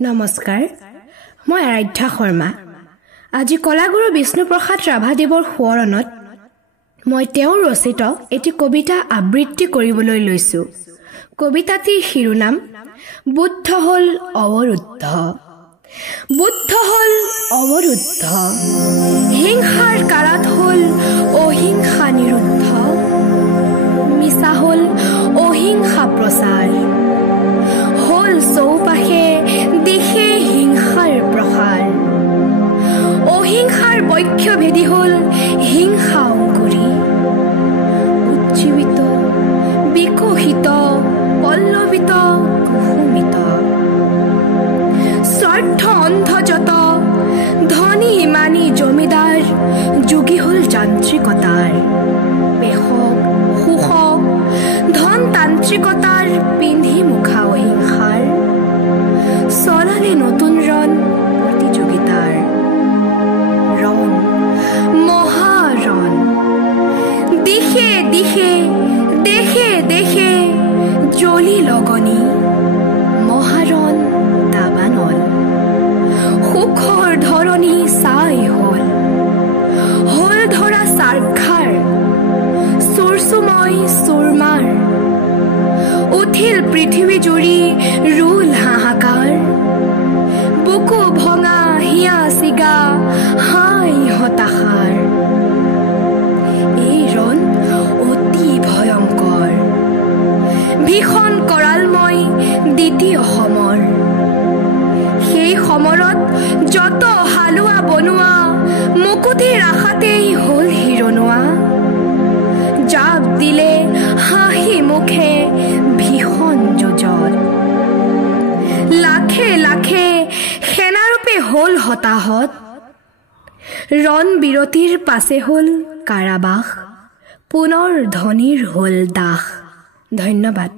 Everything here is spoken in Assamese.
নমস্কাৰ, মই আৰাধ্যা শৰ্মা। আজি কলাগুৰু বিষ্ণুপ্ৰসাদ ৰাভাদেৱৰ সোঁৱৰণত মই তেওঁৰ ৰচিত এটি কবিতা আবৃত্তি কৰিবলৈ লৈছোঁ। কবিতাটিৰ শিৰোনাম বুদ্ধ হ'ল অৱৰুদ্ধ। বুদ্ধ হ'ল অৱৰুদ্ধ, হিংসাৰ কাৰাত হ'ল অহিংসা নিৰুদ্ধ। মিছা হ'ল অহিংসা প্ৰচাৰ, হ'ল চৌপাশে দিশে হিংসাৰ প্ৰসাৰ। অহিংসাৰ বক্ষভেদী হ'ল হিংসা অংকুৰী, উজ্জীৱিত বিকশিত পল্লৱিত কুসুমিত। স্বাৰ্থ অন্ধযত ধনী ইমানী জমিদাৰ, যোগী হ'ল যান্ত্ৰিকতাৰ। পেশক শোষক ধনতান্ত্ৰিকতাৰ পিন্ধি মুখা অহিংসাৰ। চলালে নতুন ৰণ প্ৰতিযোগিতাৰ, ৰণ মহাৰণ। দিশে দিশে দেশে দেশে জ্বলি লগনি, মহাৰণ দাবানল। সুখৰ ধৰণী চাই হ'ল, হ'ল ধৰা চাৰখাৰ। চুৰচুময় চুৰমাৰ, উঠিল পৃথিৱী জুৰি ৰুল হাহাকাৰ। বুকু ভঙা হিয়া চিগা হাই হতাশাৰ। এই ৰণ অতি ভয়ংকৰ, ভীষণ কৰালময় দ্বিতীয় সমৰ। সেই সমৰত যত হালোৱা বনোৱা, মুকুতিৰ আশাতেই হ'ল হিৰণোৱা। জাপ দিলে হাঁহি মুখে ভীষণ যোজল, লাখে লাখে সেনাৰূপে হ'ল হতাহত। ৰণ বিৰতিৰ পাছে হ'ল কাৰাবাস, পুনৰ ধনীৰ হ'ল দাস। ধন্যবাদ।